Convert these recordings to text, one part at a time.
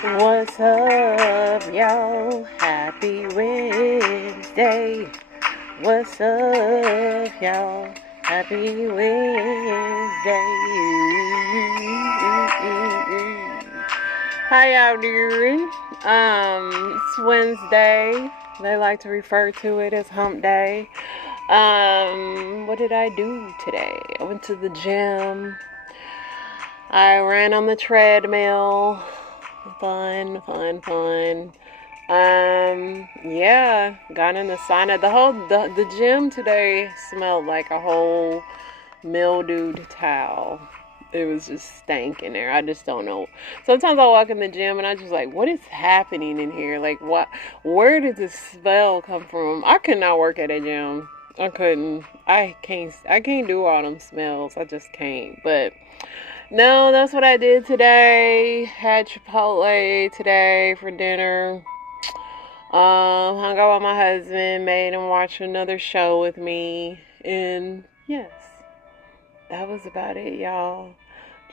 What's up, y'all? Happy Wednesday. What's up, y'all? Happy Wednesday. How y'all doing? It's Wednesday. They like to refer to it as hump day. What did I do today? I went to the gym. I ran on the treadmill. Fun. Yeah, got in the sauna. The gym today smelled like a whole mildewed towel. It was just stank in there. I just don't know. Sometimes I walk in the gym and I just like, what is happening in here? Like, where did this smell come from? I could not work at a gym. I couldn't. I can't do all them smells. I just can't. But no, that's what I did today. Had Chipotle today for dinner. Hung out with my husband, made him watch another show with me. And yes, that was about it, y'all.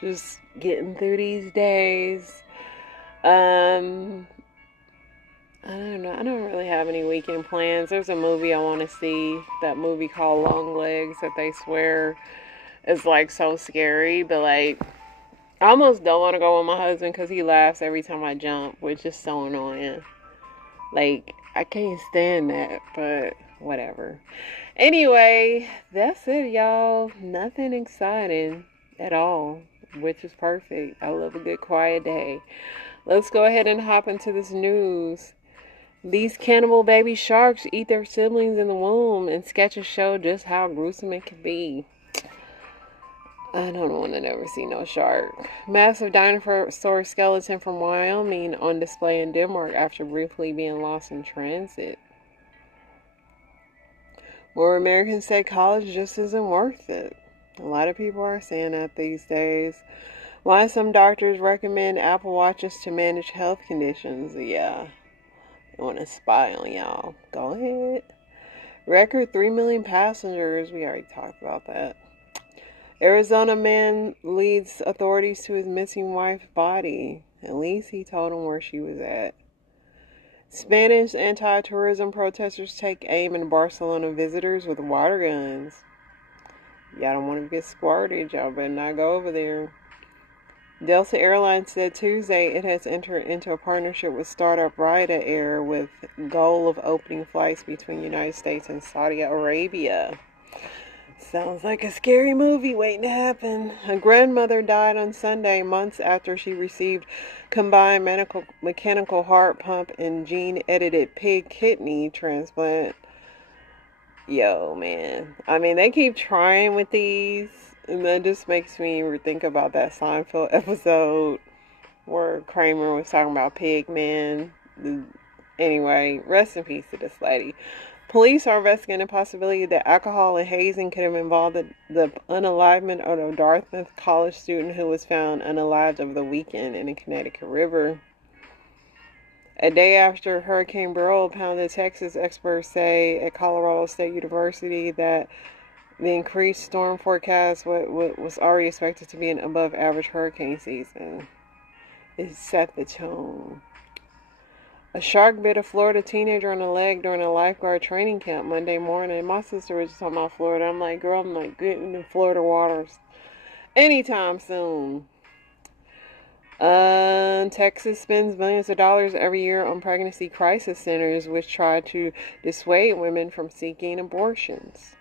Just getting through these days. I don't know. I don't really have any weekend plans. There's a movie I want to see. That movie called Long Legs that they swear is like so scary. But like, I almost don't want to go with my husband because he laughs every time I jump, which is so annoying. Like, I can't stand that, but whatever. Anyway, that's it, y'all. Nothing exciting at all, which is perfect. I love a good quiet day. Let's go ahead and hop into this news. These cannibal baby sharks eat their siblings in the womb, and sketches show just how gruesome it can be. I don't want to never see no shark. Massive dinosaur skeleton from Wyoming on display in Denmark after briefly being lost in transit. More Americans say college just isn't worth it. A lot of people are saying that these days. Why some doctors recommend Apple Watches to manage health conditions. Yeah, I want to spy on y'all. Go ahead. Record 3 million passengers. We already talked about that. Arizona man leads authorities to his missing wife's body. At least he told them where she was at. Spanish anti-tourism protesters take aim at Barcelona visitors with water guns. Y'all don't want to get squirted. Y'all better not go over there. Delta Airlines said Tuesday it has entered into a partnership with startup Ryder Air with goal of opening flights between the United States and Saudi Arabia. Sounds like a scary movie waiting to happen. A grandmother died on Sunday, months after she received combined mechanical heart pump and gene-edited pig kidney transplant. Yo, man. I mean, they keep trying with these, and that just makes me think about that Seinfeld episode where Kramer was talking about pig man. Anyway, rest in peace to this lady. Police are investigating the possibility that alcohol and hazing could have involved the unalivement of a Dartmouth college student who was found unalived over the weekend in the Connecticut River. A day after Hurricane Beryl pounded Texas, experts say at Colorado State University that the increased storm forecast was already expected to be an above-average hurricane season. It set the tone. A shark bit a Florida teenager on the leg during a lifeguard training camp Monday morning. My sister was just talking about Florida. I'm like, girl, I'm not getting in Florida waters anytime soon. Texas spends millions of dollars every year on pregnancy crisis centers, which try to dissuade women from seeking abortions.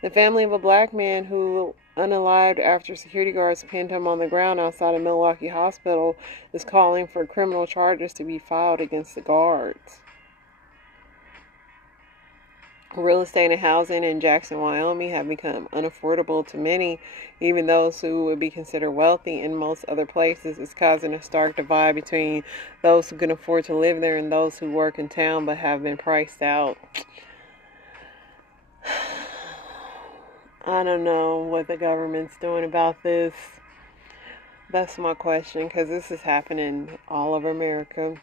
The family of a black man who unalived after security guards pinned him on the ground outside a Milwaukee hospital is calling for criminal charges to be filed against the guards. Real estate and housing in Jackson, Wyoming have become unaffordable to many, even those who would be considered wealthy in most other places. It's causing a stark divide between those who can afford to live there and those who work in town but have been priced out. I don't know what the government's doing about this. That's my question, because this is happening all over America.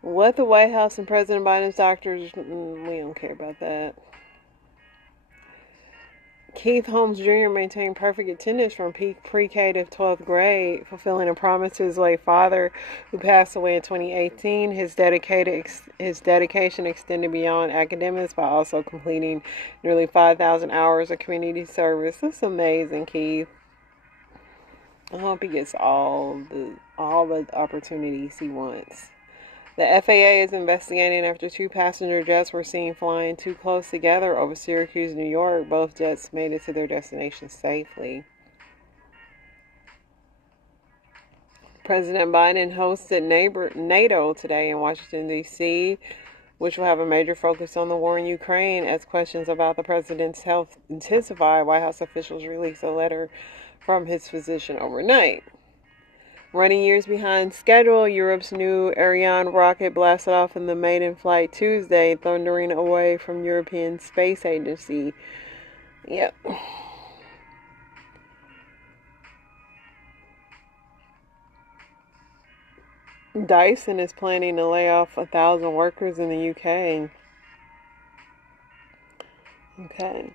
What the White House and President Biden's doctors, we don't care about that. Keith Holmes Jr. maintained perfect attendance from peak pre-K to 12th grade, fulfilling a promise to his late father, who passed away in 2018. His dedication extended beyond academics by also completing nearly 5,000 hours of community service. That's amazing, Keith. I hope he gets all the opportunities he wants. The FAA is investigating after two passenger jets were seen flying too close together over Syracuse, New York. Both jets made it to their destination safely. President Biden hosted NATO today in Washington, D.C., which will have a major focus on the war in Ukraine. As questions about the president's health intensify, White House officials released a letter from his physician overnight. Running years behind schedule, Europe's new Ariane rocket blasted off in the maiden flight Tuesday, thundering away from European Space Agency. Yep. Dyson is planning to lay off 1,000 workers in the UK. Okay.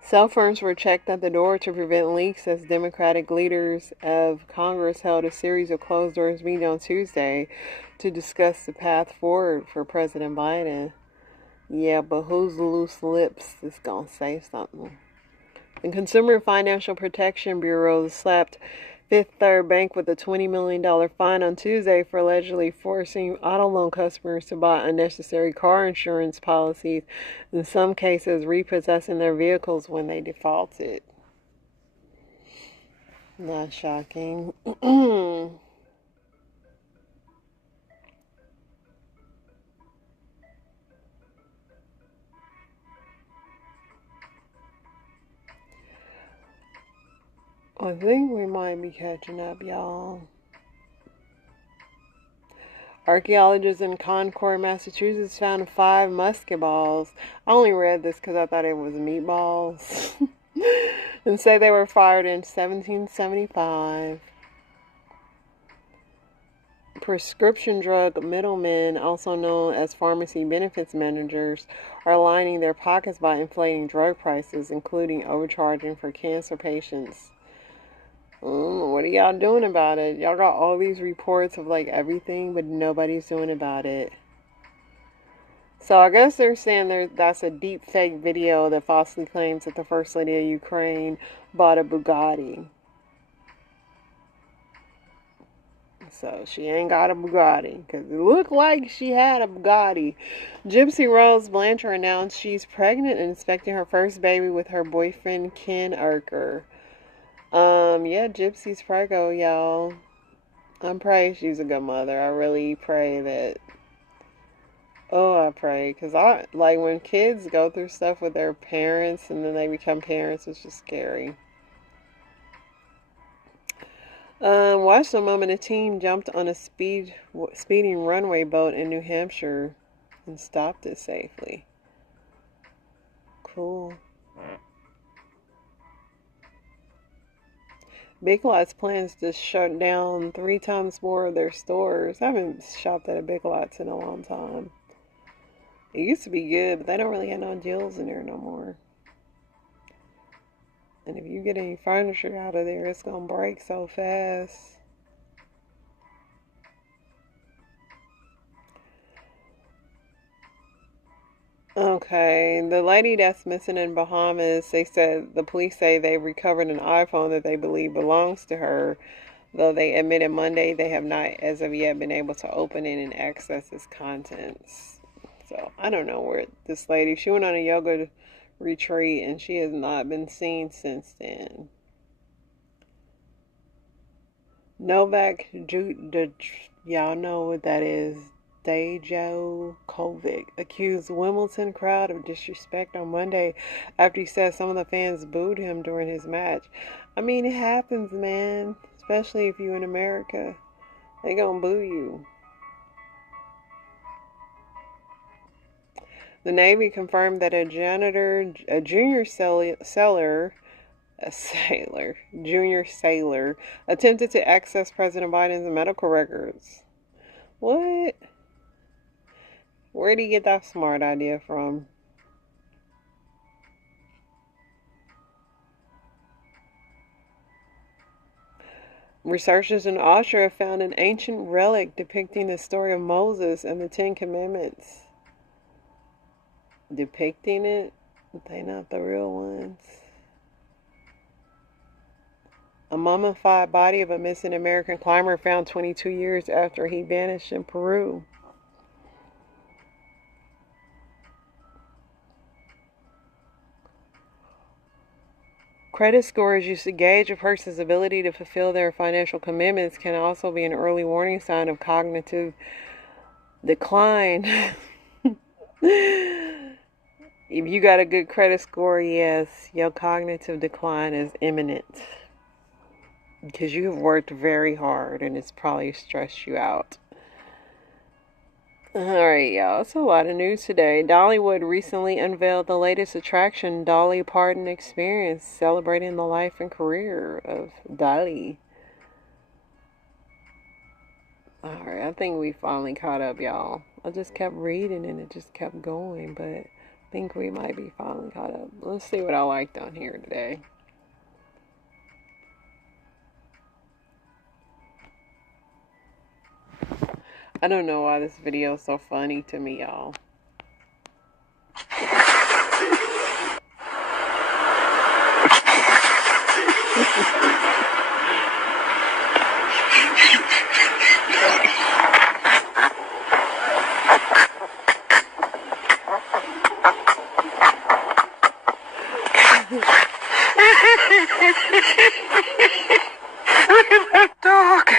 Cell phones were checked at the door to prevent leaks as Democratic leaders of Congress held a series of closed-doors meetings on Tuesday to discuss the path forward for President Biden. Yeah, but whose loose lips is going to say something? The Consumer Financial Protection Bureau slapped Fifth Third Bank with a $20 million fine on Tuesday for allegedly forcing auto loan customers to buy unnecessary car insurance policies, in some cases repossessing their vehicles when they defaulted. Not shocking. I think we might be catching up, y'all. Archaeologists in Concord, Massachusetts found 5 musket balls. I only read this because I thought it was meatballs. And say they were fired in 1775. Prescription drug middlemen, also known as pharmacy benefits managers, are lining their pockets by inflating drug prices, including overcharging for cancer patients. What are y'all doing about it? Y'all got all these reports of like everything, but nobody's doing about it. So I guess they're saying that's a deep fake video that falsely claims that the First Lady of Ukraine bought a Bugatti. So she ain't got a Bugatti, because it looked like she had a Bugatti. Gypsy Rose Blanchard announced she's pregnant and expecting her first baby with her boyfriend Ken Urker. Yeah, Gypsy's preggo, y'all. I'm praying she's a good mother. I really pray that. Oh, I pray, because I like when kids go through stuff with their parents and then they become parents. It's just scary. Watched a moment a teen jumped on a speeding runway boat in New Hampshire and stopped it safely. Cool. Big Lots plans to shut down 3 times more of their stores. I haven't shopped at a Big Lots in a long time. It used to be good, but they don't really have no deals in there no more. And if you get any furniture out of there, it's gonna break so fast. Okay, the lady that's missing in Bahamas, the police say they recovered an iPhone that they believe belongs to her, though they admitted Monday they have not as of yet been able to open it and access its contents. So I don't know where this lady, she went on a yoga retreat and she has not been seen since then. Novak, y'all know what that is. Djokovic accused Wimbledon crowd of disrespect on Monday after he said some of the fans booed him during his match. I mean, it happens, man. Especially if you're in America. They gonna boo you. The Navy confirmed that a junior sailor, attempted to access President Biden's medical records. What? Where did he get that smart idea from? Researchers in Austria have found an ancient relic depicting the story of Moses and the Ten Commandments. Depicting it? They not the real ones. A mummified body of a missing American climber found 22 years after he vanished in Peru. Credit scores used to gauge a person's ability to fulfill their financial commitments can also be an early warning sign of cognitive decline. If you got a good credit score, yes, your cognitive decline is imminent. Because you have worked very hard and it's probably stressed you out. Alright, y'all. It's a lot of news today. Dollywood recently unveiled the latest attraction, Dolly Parton Experience, celebrating the life and career of Dolly. Alright, I think we finally caught up, y'all. I just kept reading and it just kept going, but I think we might be finally caught up. Let's see what I liked on here today. I don't know why this video is so funny to me, y'all. Dog.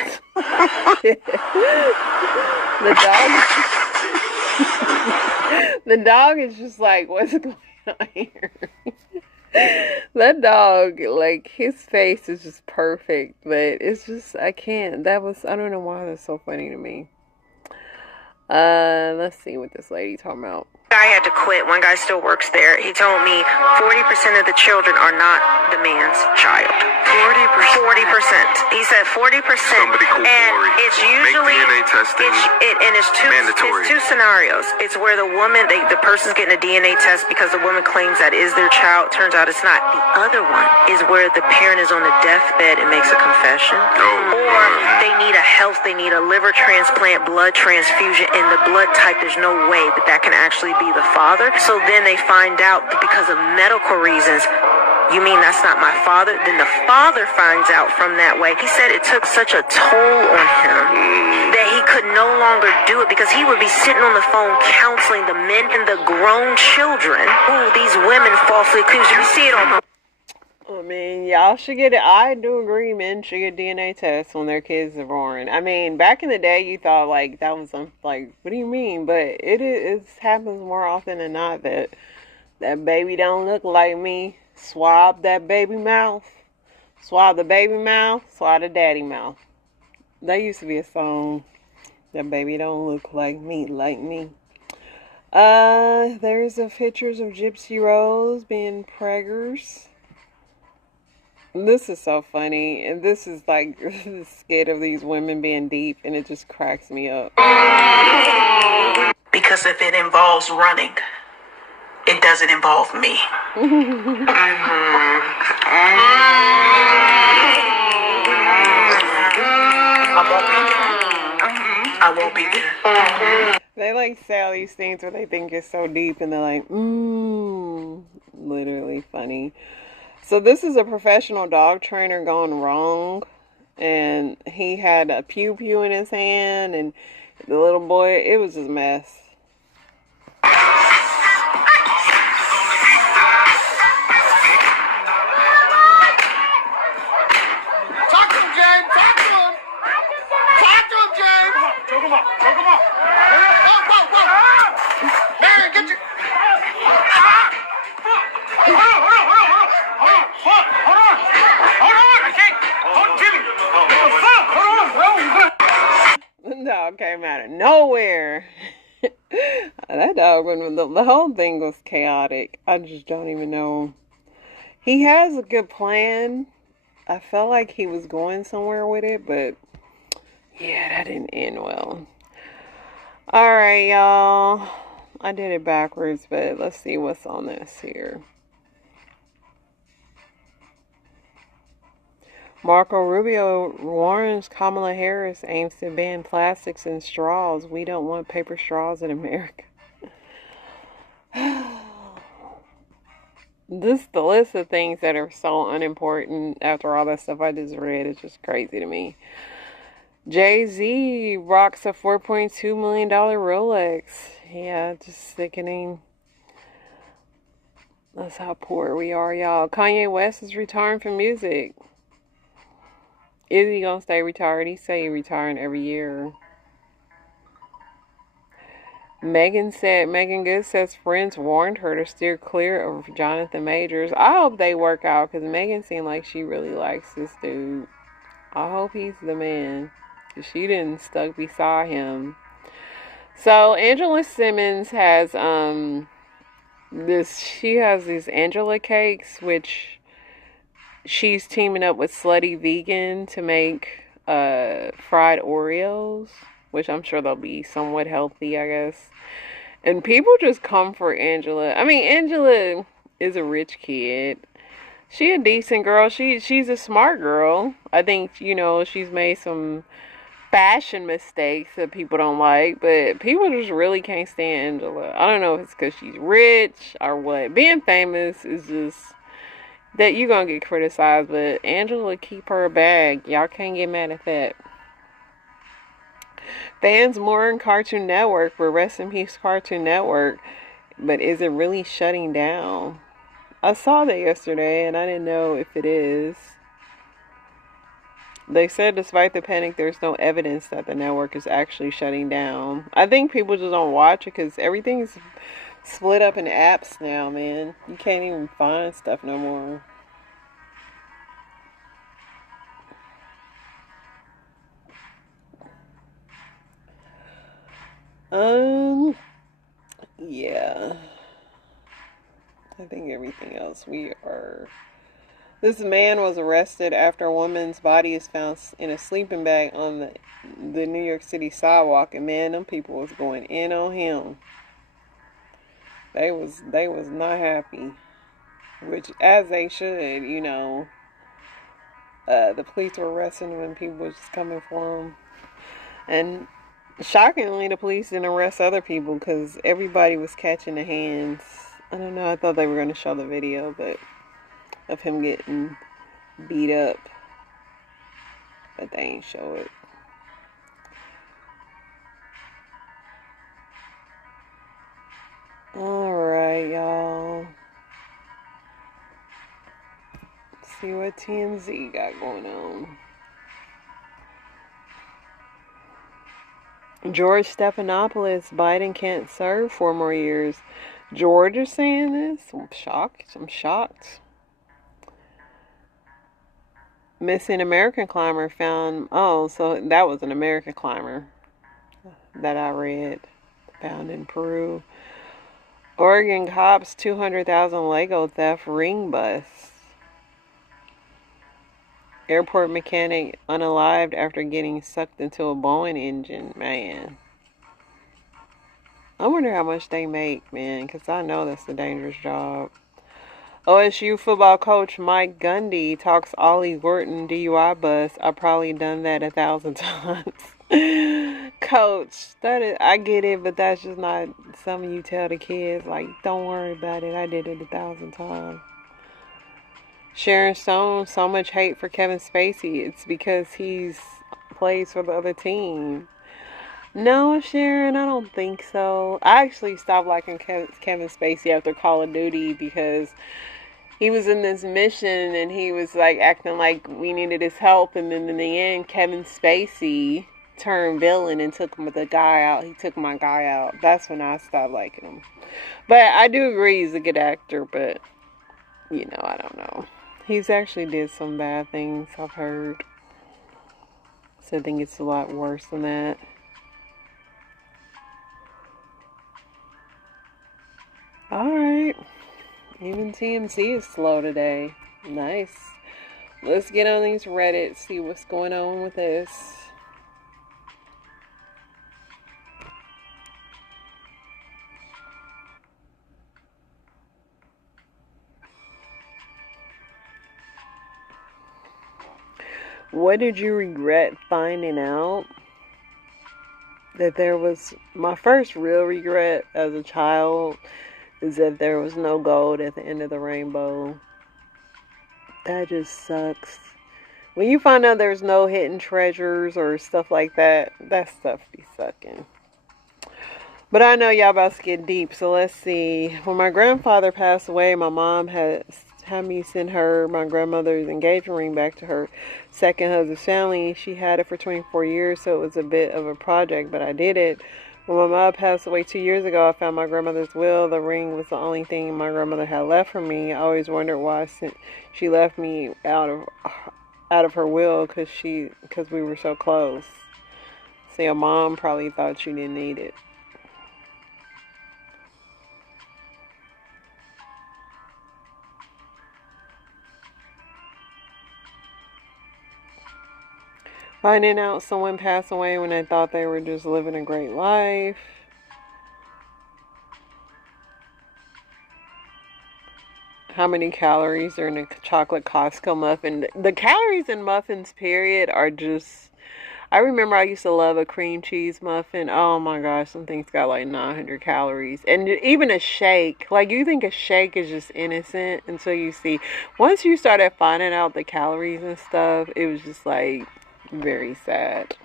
The dog is just like, what's going on here? That dog, like, his face is just perfect, but it's just, I can't. I don't know why that's so funny to me. Let's see what this lady talking about. Guy had to quit. One guy still works there. He told me 40% of the children are not the man's child. 40%. He said 40%. Somebody cool, and Lori. It's usually make DNA testing it's mandatory. It's two scenarios. It's where the woman, the person's getting a DNA test because the woman claims that is their child. Turns out it's not. The other one is where the parent is on the deathbed and makes a confession, or they need a liver transplant, blood transfusion, and the blood type. There's no way that can actually be the father. So then they find out that because of medical reasons, you mean that's not my father? Then the father finds out from that way. He said it took such a toll on him that he could no longer do it because he would be sitting on the phone counseling the men and the grown children who these women falsely accuse. You see it on. I mean, y'all should get it. I do agree, men should get DNA tests when their kids are born. I mean, back in the day, you thought, like, that was, like, what do you mean? But it happens more often than not that baby don't look like me. Swab that baby mouth. Swab the baby mouth. Swab the daddy mouth. That used to be a song. That baby don't look like me. There's pictures of Gypsy Rose being preggers. This is so funny, and this is like the skit of these women being deep, and it just cracks me up. Because if it involves running, it doesn't involve me. I won't be there. They like say all these things where they think it's so deep, and they're like, literally funny. So this is a professional dog trainer gone wrong, and he had a pew-pew in his hand, and the little boy, it was a mess. Talk to him, James. Talk to him. Talk to him, James. Choke him up. Choke him up. Whoa. Marion, get your... The dog came out of nowhere. That dog, the whole thing was chaotic. I just don't even know. He has a good plan. I felt like he was going somewhere with it, but yeah, that didn't end well. Alright, y'all. I did it backwards, but let's see what's on this here. Marco Rubio warns Kamala Harris aims to ban plastics and straws. We don't want paper straws in America. Just the list of things that are so unimportant after all that stuff I just read is just crazy to me. Jay-Z rocks a $4.2 million Rolex. Yeah, just sickening. That's how poor we are, y'all. Kanye West is retiring from music. Is he gonna stay retired? He say he retiring every year. Megan Good says friends warned her to steer clear of Jonathan Majors. I hope they work out because Megan seemed like she really likes this dude. I hope he's the man. She didn't stuck beside him. So Angela Simmons has she has these Angela cakes, which she's teaming up with Slutty Vegan to make fried Oreos, which I'm sure they'll be somewhat healthy, I guess. And people just come for Angela. I mean, Angela is a rich kid. She a decent girl. She's a smart girl. I think, you know, she's made some fashion mistakes that people don't like, but people just really can't stand Angela. I don't know if it's because she's rich or what. Being famous is just that you're gonna get criticized, but Angela keep her bag. Y'all can't get mad at that. Fans mourn Cartoon Network, but rest in peace Cartoon Network. But is it really shutting down? I saw that yesterday and I didn't know if it is. They said despite the panic, there's no evidence that the network is actually shutting down. I think people just don't watch it because everything's split up in apps now, man. You can't even find stuff no more. Yeah. I think everything else This man was arrested after a woman's body is found in a sleeping bag on the New York City sidewalk, and man, them people was going in on him. They was not happy, which as they should, you know. The police were arresting when people was just coming for him, and shockingly, the police didn't arrest other people because everybody was catching the hands. I don't know. I thought they were going to show the video, but of him getting beat up, but they ain't show it. Alright, y'all. Let's see what TMZ got going on. George Stephanopoulos, Biden can't serve 4 more years. George is saying this? I'm shocked. Missing American climber found. Oh, so that was an American climber that I read. Found in Peru. Oregon cops 200,000 Lego theft ring bust. Airport mechanic unalived after getting sucked into a Boeing engine. Man. I wonder how much they make, man, because I know that's a dangerous job. OSU football coach Mike Gundy talks Ollie Gordon DUI bust. I've probably done that 1,000 times. Coach, I get it, but that's just not something you tell the kids. Like, don't worry about it. I did it 1,000 times. Sharon Stone, so much hate for Kevin Spacey. It's because he's plays for the other team. No, Sharon, I don't think so. I actually stopped liking Kevin Spacey after Call of Duty because he was in this mission and he was like acting like we needed his help, and then in the end Kevin Spacey turned villain and took the guy out. He took my guy out. That's when I stopped liking him. But I do agree he's a good actor, but you know, I don't know. He's actually did some bad things, I've heard. So I think it's a lot worse than that. Alright. Even TMZ is slow today. Nice. Let's get on these Reddit, see what's going on with this. What did you regret finding out? That there was, my first real regret as a child is that there was no gold at the end of the rainbow. That just sucks. When you find out there's no hidden treasures or stuff like that, that stuff be sucking. But I know y'all about to get deep, so let's see. When my grandfather passed away, my mom had me send her my grandmother's engagement ring back to her second husband's family. She had it for 24 years, so it was a bit of a project, but I did it. When my mom passed away 2 years ago, I found my grandmother's will. The ring was the only thing my grandmother had left for me. I always wondered why she left me out of her will, because we were so close. See, your mom probably thought you didn't need it. Finding out someone passed away when I thought they were just living a great life. How many calories are in a chocolate Costco muffin? The calories in muffins, period, are just... I remember I used to love a cream cheese muffin. Oh my gosh, some things got like 900 calories. And even a shake. Like, you think a shake is just innocent until you see... Once you started finding out the calories and stuff, it was just like... very sad.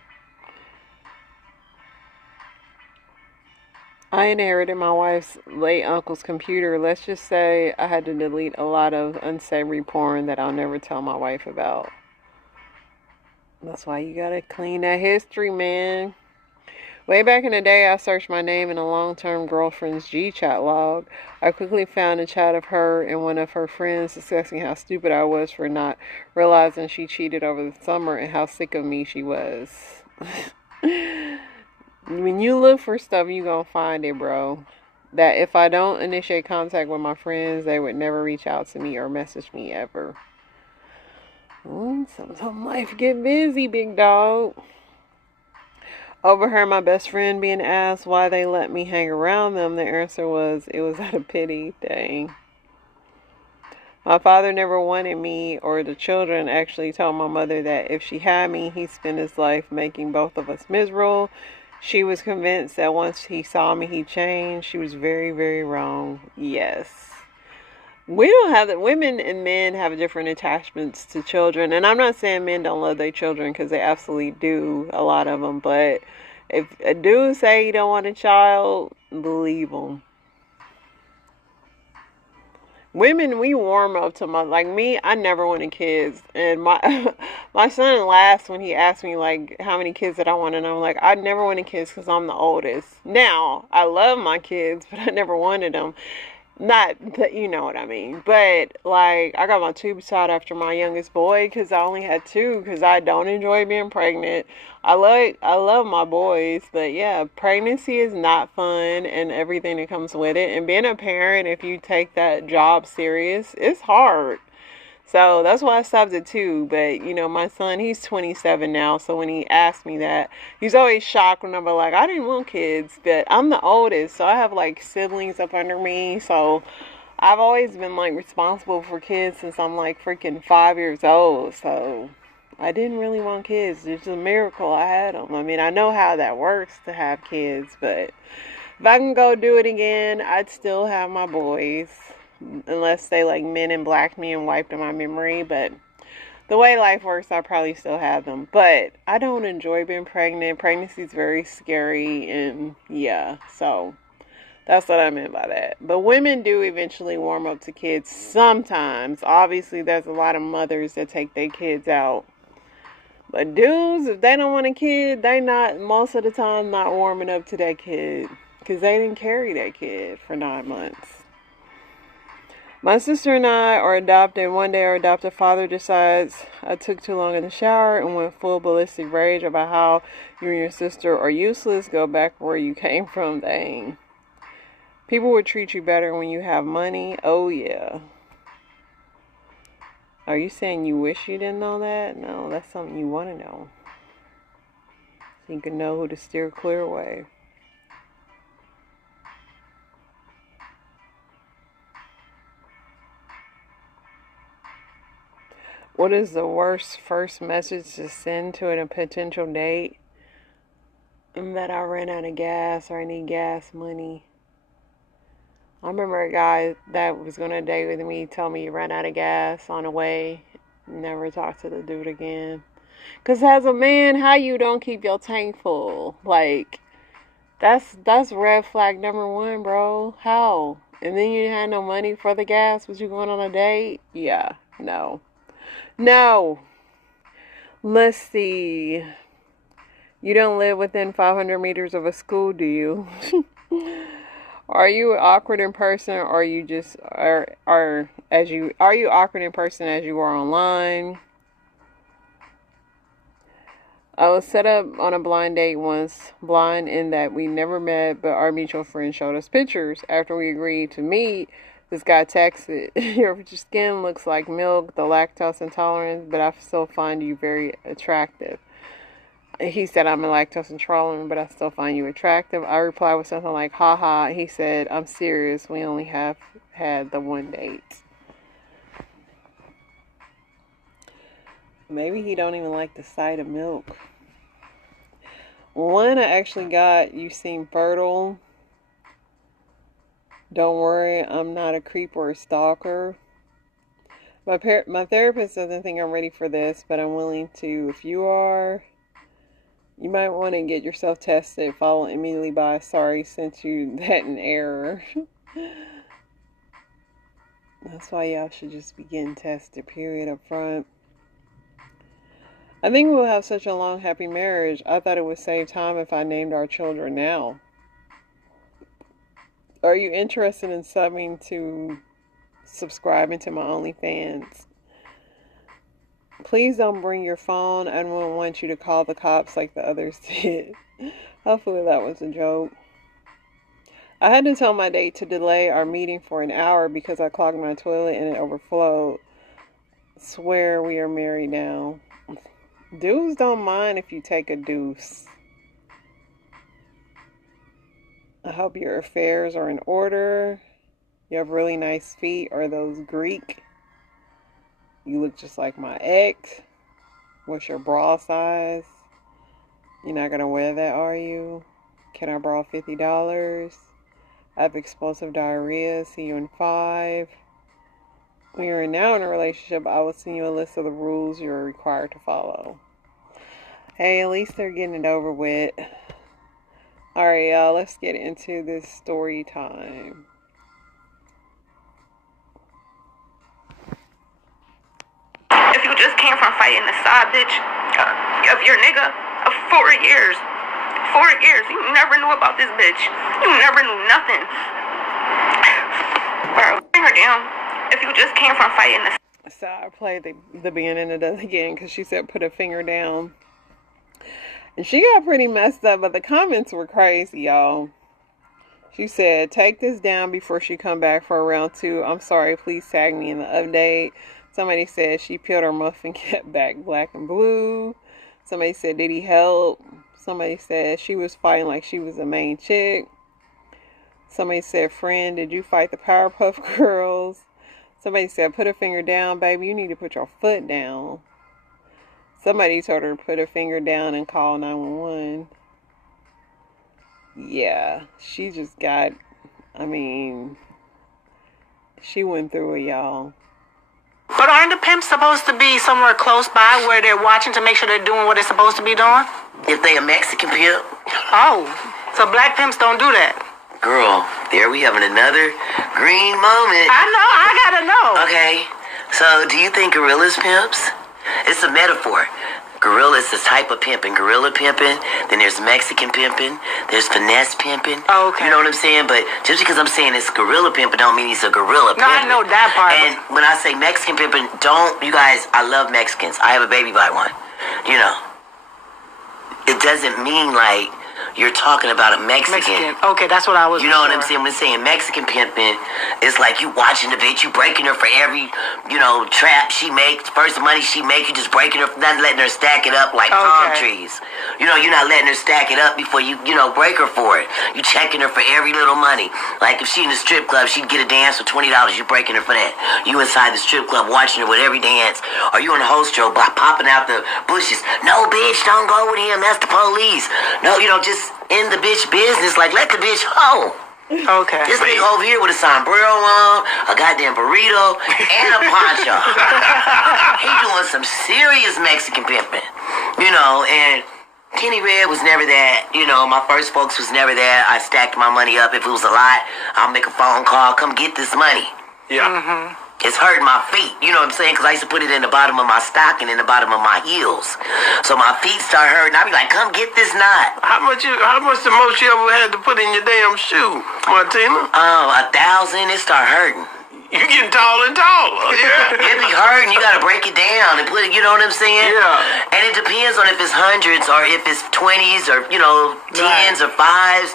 I inherited my wife's late uncle's computer. Let's just say I had to delete a lot of unsavory porn that I'll never tell my wife about. That's why you gotta clean that history, man. Way back in the day, I searched my name in a long-term girlfriend's G-chat log. I quickly found a chat of her and one of her friends discussing how stupid I was for not realizing she cheated over the summer and how sick of me she was. When you look for stuff, you gonna find it, bro. That if I don't initiate contact with my friends, they would never reach out to me or message me ever. Sometimes life get busy, big dog. Overheard my best friend being asked why they let me hang around them. The answer was, it was out of pity. Dang. My father never wanted me or the children. Actually told my mother that if she had me, he'd spend his life making both of us miserable. She was convinced that once he saw me, he'd change. She was very, very wrong. Yes. We don't have that. Women and men have different attachments to children. And I'm not saying men don't love their children, because they absolutely do, a lot of them. But if a dude say he don't want a child, believe him. Women, we warm up to like me, I never wanted kids. And my son laughs when he asks me, like, how many kids did I want. And I'm like, I never wanted kids because I'm the oldest. Now, I love my kids, but I never wanted them. Not that, you know what I mean. But, like, I got my tubes tied after my youngest boy because I only had two, because I don't enjoy being pregnant. I love my boys, but yeah, pregnancy is not fun and everything that comes with it. And being a parent, if you take that job serious, it's hard. So that's why I stopped at two. But, you know, my son, he's 27 now. So when he asked me that, he's always shocked when I'm like, I didn't want kids. But I'm the oldest. So I have, like, siblings up under me. So I've always been, like, responsible for kids since I'm, like, freaking 5 years old. So I didn't really want kids. It's a miracle I had them. I mean, I know how that works to have kids. But if I can go do it again, I'd still have my boys. Unless they like Men in Black me and wiped my memory. But the way life works, I probably still have them. But I don't enjoy being pregnant. Pregnancy is very scary. And yeah, so that's what I meant by that. But women do eventually warm up to kids sometimes. Obviously, there's a lot of mothers that take their kids out. But dudes, if they don't want a kid, they not, most of the time, not warming up to that kid. Because they didn't carry that kid for 9 months. My sister and I are adopted. One day our adopted father decides I took too long in the shower and went full ballistic rage about how you and your sister are useless. Go back where you came from. Dang. People would treat you better when you have money. Oh, yeah. Are you saying you wish you didn't know that? No, that's something you want to know. So you can know who to steer clear away. What is the worst first message to send to a potential date? That I ran out of gas or I need gas money. I remember a guy that was going to date with me tell me he ran out of gas on the way. Never talked to the dude again. Because as a man, how you don't keep your tank full? Like, that's red flag number one, bro. How? And then you had no money for the gas. Was you going on a date? Yeah. No. No. Let's see. You don't live within 500 meters of a school, do you? Are you awkward in person, or you just are you awkward in person as you are online? I was set up on a blind date once, blind in that we never met, but our mutual friend showed us pictures. After we agreed to meet, this guy texted, your skin looks like milk, the lactose intolerant, but I still find you very attractive. He said, I'm a lactose intolerant, but I still find you attractive. I replied with something like, haha. He said, I'm serious. We only have had the one date. Maybe he don't even like the sight of milk. One I actually got, you seem fertile. Don't worry, I'm not a creep or a stalker. My therapist doesn't think I'm ready for this, but I'm willing to. If you are, you might want to get yourself tested. Follow immediately by, sorry, sent you that in error. That's why y'all should just be getting tested, period, up front. I think we'll have such a long, happy marriage. I thought it would save time if I named our children now. Are you interested in subscribing to my OnlyFans? Please don't bring your phone. I don't want you to call the cops like the others did. Hopefully that was a joke. I had to tell my date to delay our meeting for an hour because I clogged my toilet and it overflowed. Swear we are married now. Dudes don't mind if you take a deuce. I hope your affairs are in order. You have really nice feet. Are those Greek? You look just like my ex. What's your bra size? You're not going to wear that, are you? Can I borrow $50? I have explosive diarrhea. See you in 5. When you're now in a relationship, I will send you a list of the rules you're required to follow. Hey, at least they're getting it over with. Alright, y'all, let's get into this story time. If you just came from fighting the side bitch of your nigga of 4 years. 4 years. You never knew about this bitch. You never knew nothing. Bro, bring her down. If you just came from fighting the... So I played the beginning of it again because she said put a finger down. And she got pretty messed up, but the comments were crazy, y'all. She said, take this down before she come back for round 2. I'm sorry, please tag me in the update. Somebody said she peeled her muffin cap back black and blue. Somebody said, did he help? Somebody said she was fighting like she was the main chick. Somebody said, friend, did you fight the Powerpuff Girls? Somebody said, put a finger down, baby. You need to put your foot down. Somebody told her to put her finger down and call 911. Yeah, she just got, she went through it, y'all. But aren't the pimps supposed to be somewhere close by where they're watching to make sure they're doing what they're supposed to be doing? If they a Mexican pimp. Oh, so black pimps don't do that. Girl, there we having another green moment. I know, I gotta know. Okay, so do you think gorillas pimps? It's a metaphor. Gorilla is the type of pimping. Gorilla pimping, then there's Mexican pimping, there's finesse pimping. Oh, okay. You know what I'm saying? But just because I'm saying it's gorilla pimping don't mean he's a gorilla pimping. No, I know that part. And when I say Mexican pimping, you guys, I love Mexicans. I have a baby by one. You know, it doesn't mean like you're talking about a Mexican. Okay, that's what I was. You know what I'm saying? When saying Mexican pimping, it's like you watching the bitch, you breaking her for every, trap she makes, first money she make, you just breaking her, not letting her stack it up like palm trees. You're not letting her stack it up before you, break her for it. You checking her for every little money. Like if she in the strip club, she'd get a dance for $20, you breaking her for that. You inside the strip club watching her with every dance, or you in the hostro popping out the bushes. No, bitch, don't go with him, that's the police. No, just in the bitch business, like let the bitch hoe. Okay. This nigga over here with a sombrero on, a goddamn burrito, and a poncho. He doing some serious Mexican pimping. And Kenny Red was never that. My first folks was never that. I stacked my money up. If it was a lot, I'll make a phone call, come get this money. Yeah. Mm-hmm. It's hurting my feet, you know what I'm saying? Because I used to put it in the bottom of my stocking, in the bottom of my heels. So my feet start hurting. I be like, come get this knot. How much the most you ever had to put in your damn shoe, Martina? 1,000, it start hurting. You getting taller and taller. Yeah. It be hurting. You gotta break it down and put it, you know what I'm saying? Yeah. And it depends on if it's hundreds or if it's 20s or, 10s or 5s.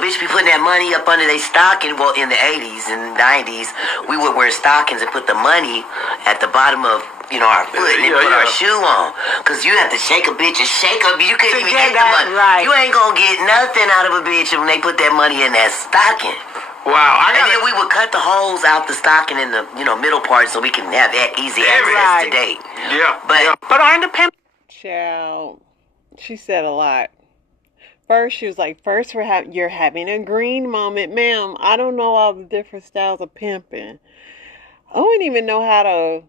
Bitch be putting that money up under their stocking. Well, in the 80s and 90s, we would wear stockings and put the money at the bottom of, our foot and then put our shoe on. Because you have to shake a bitch and shake her. You couldn't even get the money. Right. You ain't gonna get nothing out of a bitch when they put that money in that stocking. Wow. And then we would cut the holes out the stocking in the middle part so we can have that easy access to date. Yeah. But aren't the pimp? Child, she said a lot. First, she was like, you're having a green moment. Ma'am, I don't know all the different styles of pimping. I don't even know how to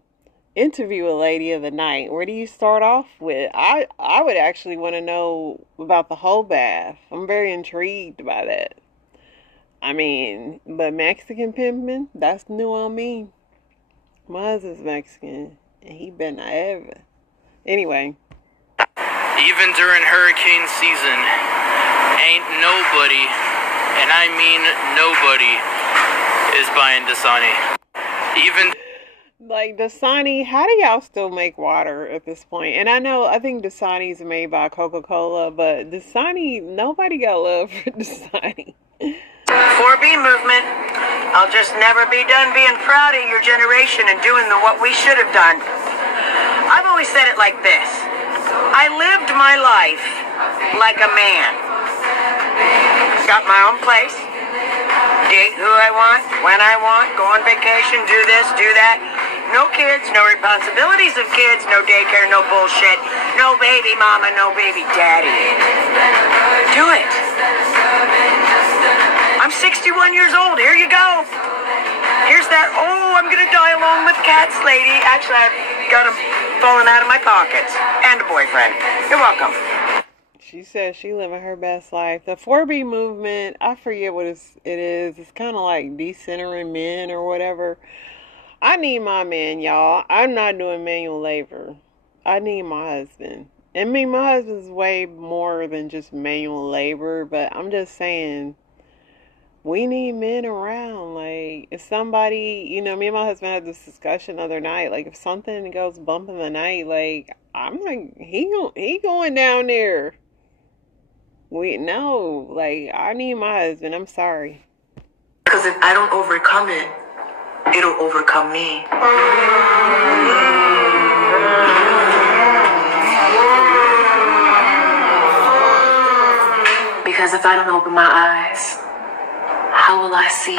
interview a lady of the night. Where do you start off with? I would actually want to know about the whole bath. I'm very intrigued by that. But Mexican pimping, that's new on me. My husband's Mexican, and he been ever. Anyway. Even during hurricane season, ain't nobody, and I mean nobody, is buying Dasani. Even... Like, Dasani, how do y'all still make water at this point? And I think Dasani's made by Coca-Cola, but Dasani, nobody got love for Dasani. 4B movement. I'll just never be done being proud of your generation and doing what we should have done. I've always said it like this. I lived my life like a man. Got my own place. Date who I want, when I want, go on vacation, do this, do that. No kids, no responsibilities of kids, no daycare, no bullshit, no baby mama, no baby daddy. Do it. I'm 61 years old. Here you go. Here's that, I'm going to die alone with cats lady. Actually, I've got them falling out of my pockets. And a boyfriend. You're welcome. She says she living her best life. The 4B movement, I forget what it is. It's kind of like decentering men or whatever. I need my man, y'all. I'm not doing manual labor. I need my husband. My husband's way more than just manual labor, but I'm just saying, we need men around. Like, if somebody, me and my husband had this discussion the other night. Like, if something goes bump in the night, like, I'm like, he going down there. I need my husband. I'm sorry. Because if I don't overcome it, it'll overcome me. Because if I don't open my eyes, how will I see?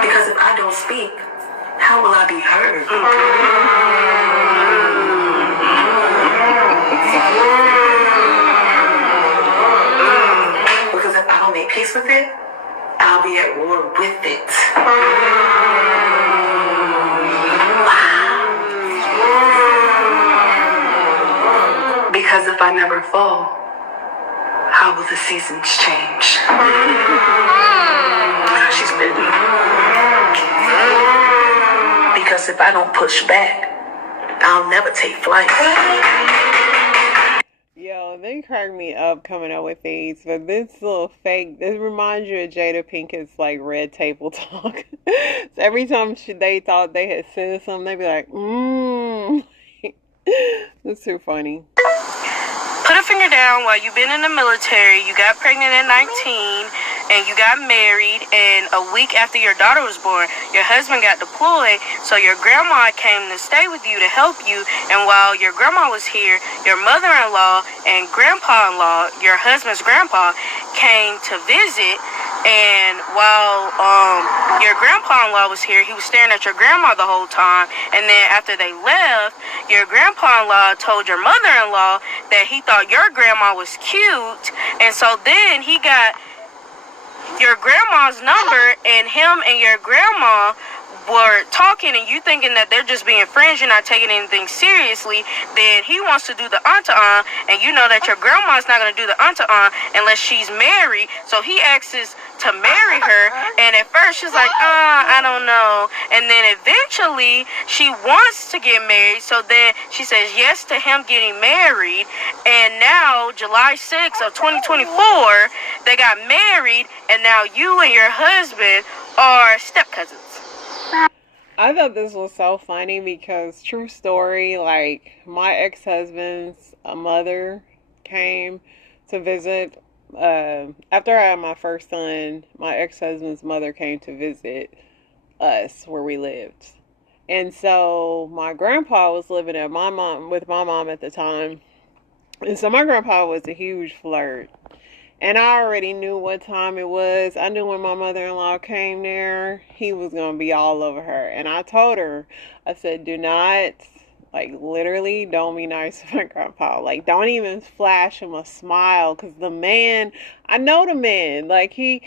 Because if I don't speak, how will I be heard? Because if I don't make peace with it, I'll be at war with it. Because if I never fall, how will the seasons change? She's bitten. Because if I don't push back, I'll never take flight. Yo, they crack me up coming up with these, but this little fake, this reminds you of Jada Pinkett's, like, red table talk. So every time they thought they had said something, they'd be like, the was too funny. Put a finger down while you've been in the military. You got pregnant at 19 and you got married, and a week after your daughter was born, your husband got deployed, so your grandma came to stay with you to help you. And while your grandma was here, your mother-in-law and grandpa-in-law, your husband's grandpa, came to visit. And while your grandpa-in-law was here, he was staring at your grandma the whole time. And then after they left, your grandpa-in-law told your mother-in-law that he thought your grandma was cute. And so then he got your grandma's number, and him and your grandma were talking, and you thinking that they're just being friends, you're not taking anything seriously. Then he wants to do the aunt-to-aunt, and you know that your grandma's not going to do the aunt-to-aunt unless she's married. So he asks to marry her, and at first she's like, I don't know. And then eventually she wants to get married, so then she says yes to him getting married. And now July 6th of 2024, they got married, and now you and your husband are step cousins. I thought this was so funny because, true story, like, my ex-husband's mother came to visit. After I had my first son, my ex-husband's mother came to visit us where we lived. And so my grandpa was living with my mom at the time. And so my grandpa was a huge flirt. And I already knew what time it was. I knew when my mother-in-law came there, he was going to be all over her. And I told her, I said, do not, like, literally don't be nice to my grandpa. Like, don't even flash him a smile. Because the man, I know the man. Like, he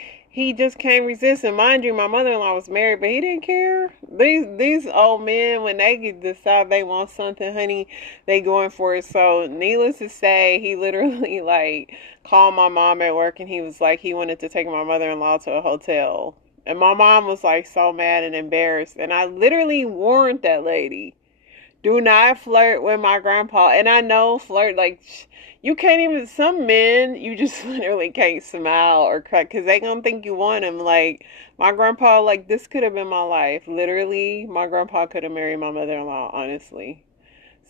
just can't resist. And mind you, my mother-in-law was married, but he didn't care. These old men, when they decide they want something, honey, they going for it. So, needless to say, he literally, like, called my mom at work, and he was like, he wanted to take my mother-in-law to a hotel. And my mom was, like, so mad and embarrassed. And I literally warned that lady, do not flirt with my grandpa. And I know flirt, like, you can't even, some men, you just literally can't smile or crack because they gonna think you want him. Like, my grandpa, like, this could have been my life. Literally, my grandpa could have married my mother-in-law, honestly.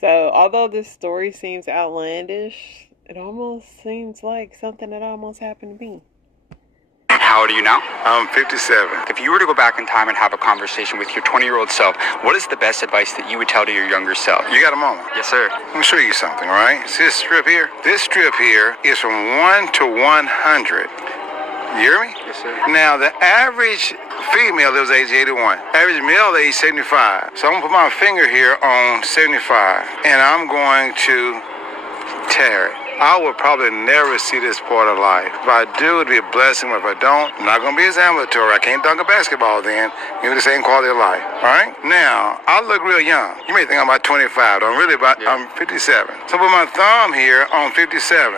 So, although this story seems outlandish, it almost seems like something that almost happened to me. How old are you now? I'm 57. If you were to go back in time and have a conversation with your 20-year-old self, what is the best advice that you would tell to your younger self? You got a moment? Yes, sir. Let me show you something, all right? See this strip here? This strip here is from 1 to 100. You hear me? Yes, sir. Now, the average female lives age 81. Average male age 75. So I'm going to put my finger here on 75, and I'm going to tear it. I will probably never see this part of life. If I do, it'll be a blessing. If I don't, I'm not going to be as ambulatory. I can't dunk a basketball then. Give me the same quality of life. All right? Now, I look real young. You may think I'm about 25. I'm really about, I'm 57. So I put my thumb here on 57,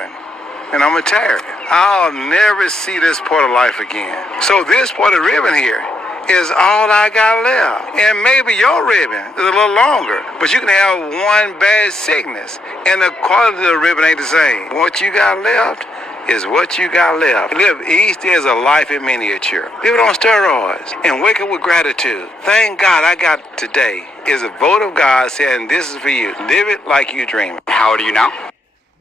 and I'm going to tear it. I'll never see this part of life again. So this part of the ribbon here is all I got left. And maybe your ribbon is a little longer, but you can have one bad sickness, and the quality of the ribbon ain't the same. What you got left is what you got left. Live each day as a life in miniature. Live it on steroids and wake up with gratitude. Thank God I got today is a vote of God saying this is for you. Live it like you dream. How old are you now?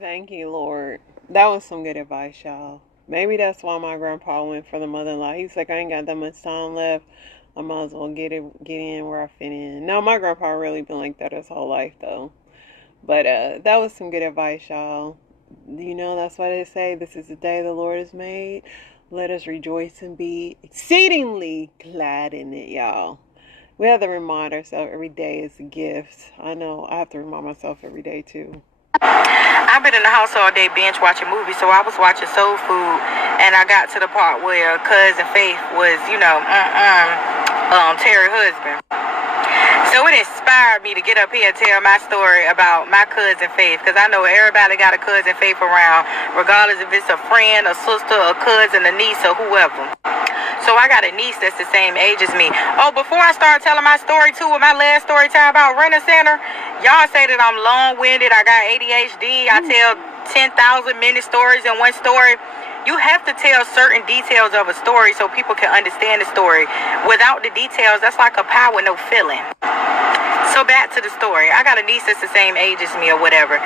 Thank you, Lord. That was some good advice, y'all. Maybe that's why my grandpa went for the mother-in-law. He's like, I ain't got that much time left. I might as well get in where I fit in. No, my grandpa really been like that his whole life, though. But that was some good advice, y'all. You know, that's why they say, this is the day the Lord has made. Let us rejoice and be exceedingly glad in it, y'all. We have to remind ourselves every day is a gift. I know I have to remind myself every day, too. I've been in the house all day binge watching movies, so I was watching Soul Food, and I got to the part where Cousin Faith was, Terry's husband. So it inspired me to get up here and tell my story about my cousin Faith, because I know everybody got a cousin Faith around, regardless if it's a friend, a sister, a cousin, a niece, or whoever. So I got a niece that's the same age as me. Oh, before I start telling my story too, with my last story time about Rent a Center, y'all say that I'm long-winded, I got ADHD, I tell 10,000 mini stories in one story. You have to tell certain details of a story so people can understand the story. Without the details, that's like a pie with no filling. So back to the story. I got a niece that's the same age as me or whatever.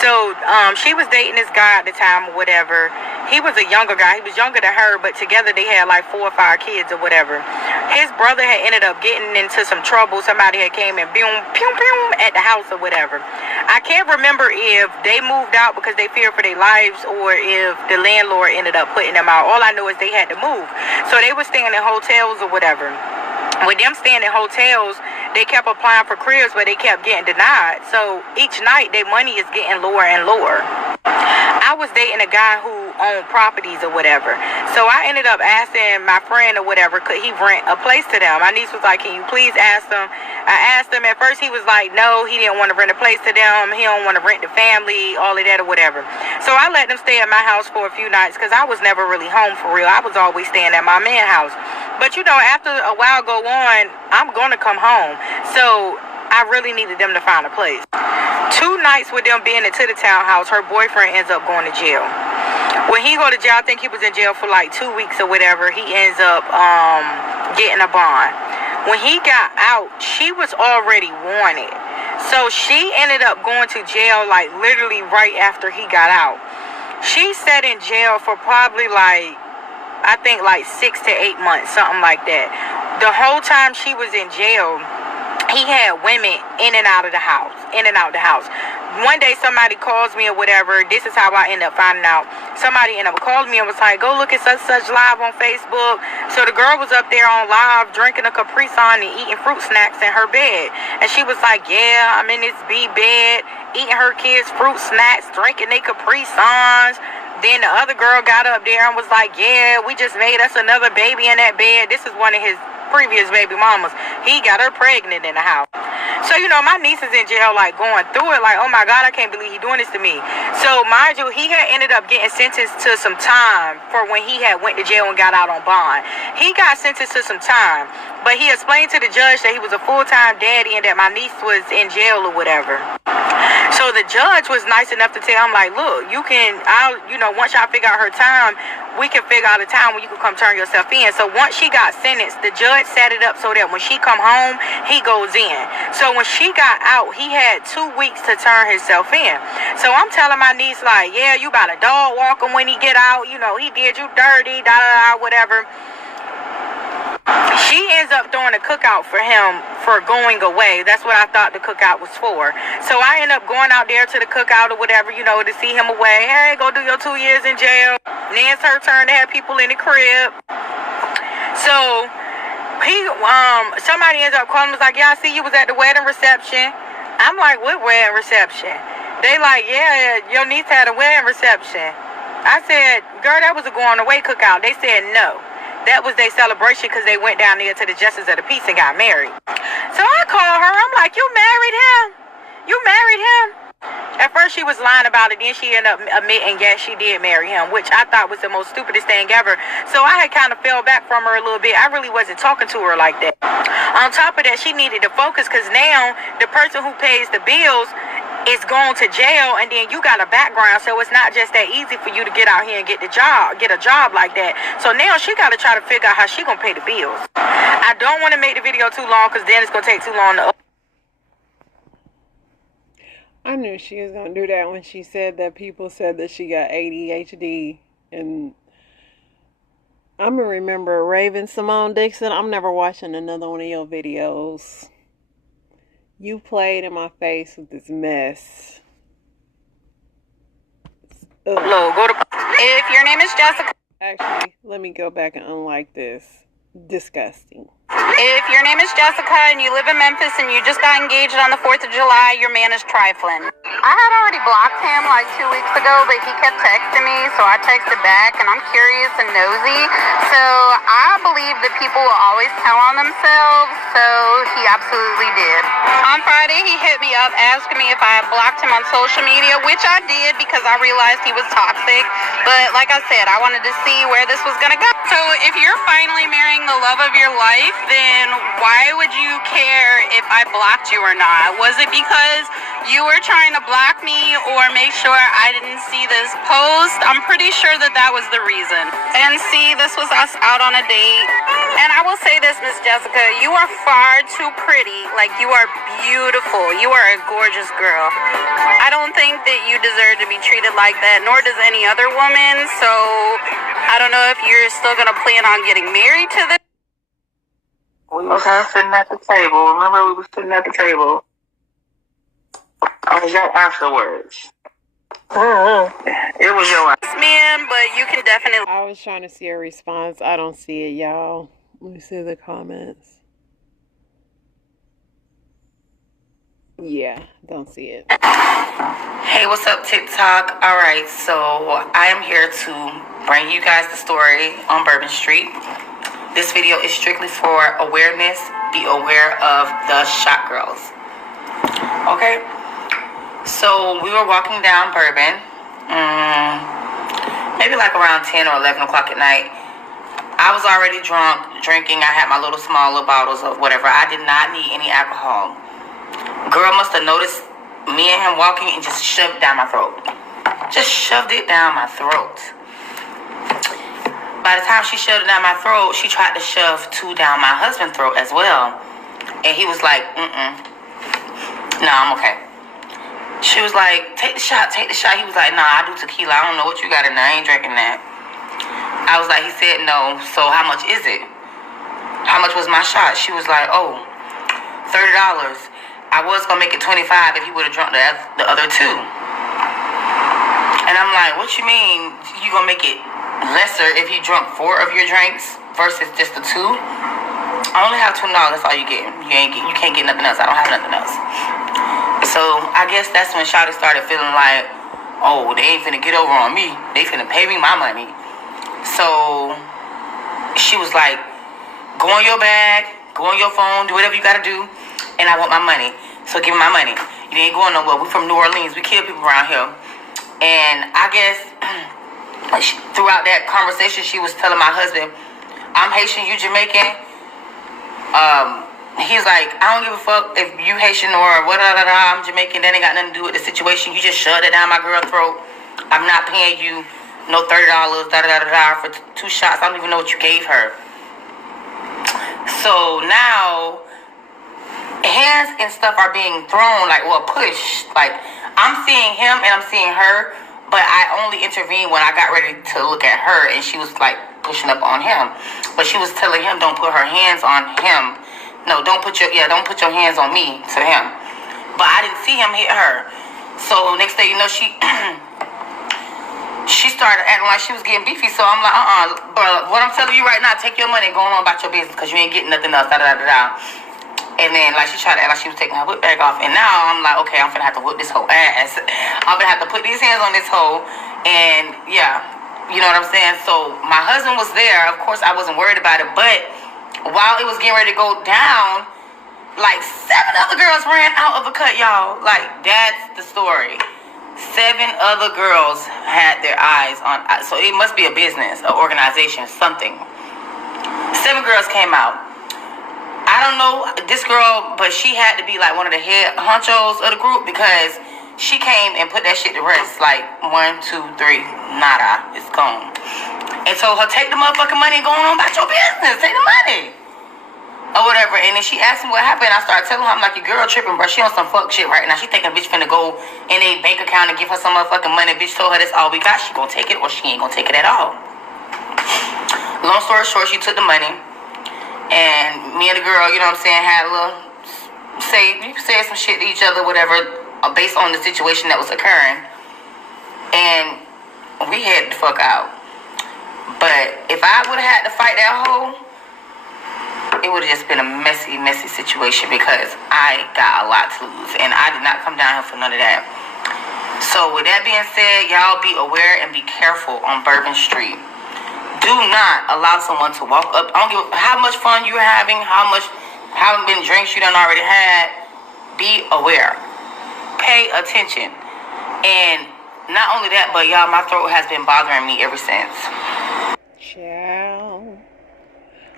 So she was dating this guy at the time or whatever. He was a younger guy. He was younger than her, but together they had like 4 or 5 kids or whatever. His brother had ended up getting into some trouble. Somebody had came and boom, pew, pew, at the house or whatever. I can't remember if they moved out because they feared for their lives or if the landlord ended up putting them out. All I know is they had to move. So they were staying in hotels or whatever. With them staying in hotels, they kept applying for cribs, but they kept getting denied. So each night, their money is getting lower and lower. I was dating a guy who owned properties or whatever. So I ended up asking my friend or whatever, could he rent a place to them? My niece was like, can you please ask them? I asked him. At first, he was like, no, he didn't want to rent a place to them. He don't want to rent the family, all of that or whatever. So I let them stay at my house for a few nights because I was never really home for real. I was always staying at my man's house. But, you know, after a while go on, I'm going to come home. So I really needed them to find a place. 2 nights with them being into the townhouse, her boyfriend ends up going to jail. When he go to jail, I think he was in jail for like 2 weeks or whatever, he ends up getting a bond. When he got out, she was already wanted. So she ended up going to jail like literally right after he got out. She sat in jail for probably like, I think like 6 to 8 months, something like that. The whole time she was in jail, he had women in and out of the house, in and out of the house. One day somebody calls me or whatever. This is how I end up finding out. Somebody ended up calling me and was like, go look at such live on Facebook. So the girl was up there on live drinking a Capri Sun and eating fruit snacks in her bed. And she was like, yeah, I'm in this B bed, eating her kids' fruit snacks, drinking their Capri Suns. Then the other girl got up there and was like, yeah, we just made us another baby in that bed. This is one of his previous baby mamas. He got her pregnant in the house. So, you know, my niece is in jail, like, going through it, like, oh my God, I can't believe he's doing this to me. So, mind you, he had ended up getting sentenced to some time for when he had went to jail and got out on bond. He got sentenced to some time, but he explained to the judge that he was a full-time daddy and that my niece was in jail or whatever. So the judge was nice enough to tell him, like, look, once y'all figure out her time, we can figure out a time when you can come turn yourself in. So once she got sentenced, the judge set it up so that when she come home, he goes in. So when she got out, he had 2 weeks to turn himself in. So I'm telling my niece, like, yeah, you about to dog walk him when he get out. You know, he did you dirty, whatever. She ends up throwing a cookout for him for going away. That's what I thought the cookout was for. So I end up going out there to the cookout or whatever, you know, to see him away. Hey, go do your 2 years in jail. Then it's her turn to have people in the crib. So somebody ends up calling me, was like, yeah, I see you was at the wedding reception. I'm like, what wedding reception? They like, yeah, your niece had a wedding reception. I said, girl, that was a going away cookout. They said no. That was their celebration because they went down there to the Justice of the Peace and got married. So I called her. I'm like, you married him? You married him? At first she was lying about it. Then she ended up admitting, yes, she did marry him, which I thought was the most stupidest thing ever. So I had kind of fell back from her a little bit. I really wasn't talking to her like that. On top of that, she needed to focus because now the person who pays the bills is going to jail, and then you got a background, so it's not just that easy for you to get out here and get a job like that. So now she got to try to figure out how she gonna pay the bills. I don't want to make the video too long because then it's gonna take too long to. I knew she was gonna do that when she said that people said that she got ADHD, and I'm gonna remember Raven Simone Dixon. I'm never watching another one of your videos. You played in my face with this mess. Look, go to. If your name is Jessica. Actually, let me go back and unlike this. Disgusting. If your name is Jessica and you live in Memphis and you just got engaged on the 4th of July, your man is trifling. I had already blocked him like 2 weeks ago, but he kept texting me, so I texted back, and I'm curious and nosy. So I believe that people will always tell on themselves, so he absolutely did. On Friday, he hit me up asking me if I had blocked him on social media, which I did because I realized he was toxic. But like I said, I wanted to see where this was going to go. So if you're finally marrying the love of your life, then why would you care if I blocked you or not? Was it because you were trying to block block me or make sure I didn't see this post. I'm pretty sure that was the reason. And see, this was us out on a date. And I will say this, Miss Jessica, you are far too pretty. Like, you are beautiful. You are a gorgeous girl. I don't think that you deserve to be treated like that, nor does any other woman. So I don't know if you're still going to plan on getting married to this. We were sitting at the table. Remember, we were sitting at the table. I was your afterwards. It was your man, but you can definitely. I was trying to see a response. I don't see it, y'all. Let me see the comments. Yeah, don't see it. Hey, what's up, TikTok? All right, so I am here to bring you guys the story on Bourbon Street. This video is strictly for awareness. Be aware of the shot girls. Okay? So we were walking down Bourbon, maybe like around 10 or 11 o'clock at night. I was already drunk, drinking. I had my little bottles of whatever. I did not need any alcohol. Girl must have noticed me and him walking and just shoved it down my throat. Just shoved it down my throat. By the time she shoved it down my throat, she tried to shove two down my husband's throat as well. And he was like, no, I'm okay. She was like, take the shot, take the shot. He was like, nah, I do tequila. I don't know what you got in there. I ain't drinking that. I was like, he said no. So how much is it? How much was my shot? She was like, oh, $30. I was going to make it $25 if he would have drunk the other two. And I'm like, what you mean you going to make it lesser if you drunk 4 of your drinks versus just the 2? I only have $20. That's all you get. You can't get nothing else. I don't have nothing else. So I guess that's when Shawty started feeling like, oh, they ain't finna get over on me. They finna pay me my money. So she was like, go on your bag, go on your phone, do whatever you gotta do, and I want my money. So give me my money. You ain't going nowhere. We from New Orleans. We kill people around here. And I guess throughout that conversation, she was telling my husband, I'm Haitian, you Jamaican. He's like, I don't give a fuck if you Haitian or whatever. I'm Jamaican. That ain't got nothing to do with the situation. You just shoved it down my girl's throat. I'm not paying you no $30, for 2 shots. I don't even know what you gave her. So now hands and stuff are being thrown, like, well, pushed. Like, I'm seeing him and I'm seeing her, but I only intervened when I got ready to look at her, and she was like pushing up on him. But she was telling him, don't put her hands on him. No, don't put your hands on me, to him. But I didn't see him hit her. So next thing you know, she started acting like she was getting beefy. So I'm like, bro, what I'm telling you right now, take your money and go on about your business, because you ain't getting nothing else, And then, like, she tried to act like she was taking her whip bag off. And now I'm like, okay, I'm finna have to whip this whole ass. I'm gonna have to put these hands on this hoe. And, yeah, you know what I'm saying? So my husband was there. Of course, I wasn't worried about it. But while it was getting ready to go down, like 7 other girls ran out of the cut, y'all. Like, that's the story. 7 other girls had their eyes on. So it must be a business, an organization, something. 7 girls came out. I don't know this girl, but she had to be like one of the head honchos of the group, because she came and put that shit to rest. Like, 1, 2, 3, nada, it's gone. And told her, take the motherfucking money and go on about your business. Take the money. Or whatever. And then she asked me what happened. I started telling her, I'm like, your girl tripping, bro. She on some fuck shit right now. She thinking bitch finna go in a bank account and give her some motherfucking money. Bitch told her that's all we got. She gonna take it, or she ain't gonna take it at all. Long story short, she took the money. And me and the girl, you know what I'm saying, had a little, said some shit to each other, whatever, based on the situation that was occurring. And we headed the fuck out. But if I would have had to fight that hoe, it would have just been a messy, messy situation, because I got a lot to lose. And I did not come down here for none of that. So with that being said, y'all be aware and be careful on Bourbon Street. Do not allow someone to walk up. I don't give a how much fun you're having, how many drinks you done already had. Be aware. Pay attention. And not only that, but y'all, my throat has been bothering me ever since. Ciao.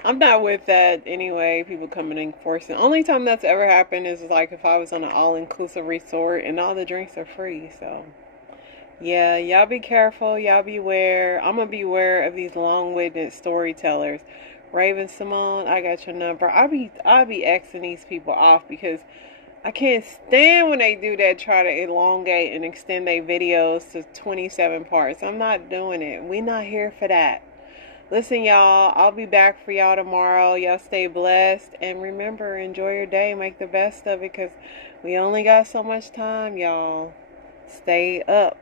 I'm not with that anyway. People coming and forcing. Only time that's ever happened is like if I was on an all-inclusive resort and all the drinks are free. So yeah, y'all be careful. Y'all beware. I'm gonna beware of these long-winded storytellers. Raven Simone, I got your number. I be Xing these people off because I can't stand when they do that. Try to elongate and extend their videos to 27 parts. I'm not doing it. We not here for that. Listen, y'all, I'll be back for y'all tomorrow. Y'all stay blessed. And remember, enjoy your day. Make the best of it because we only got so much time, y'all. Stay up.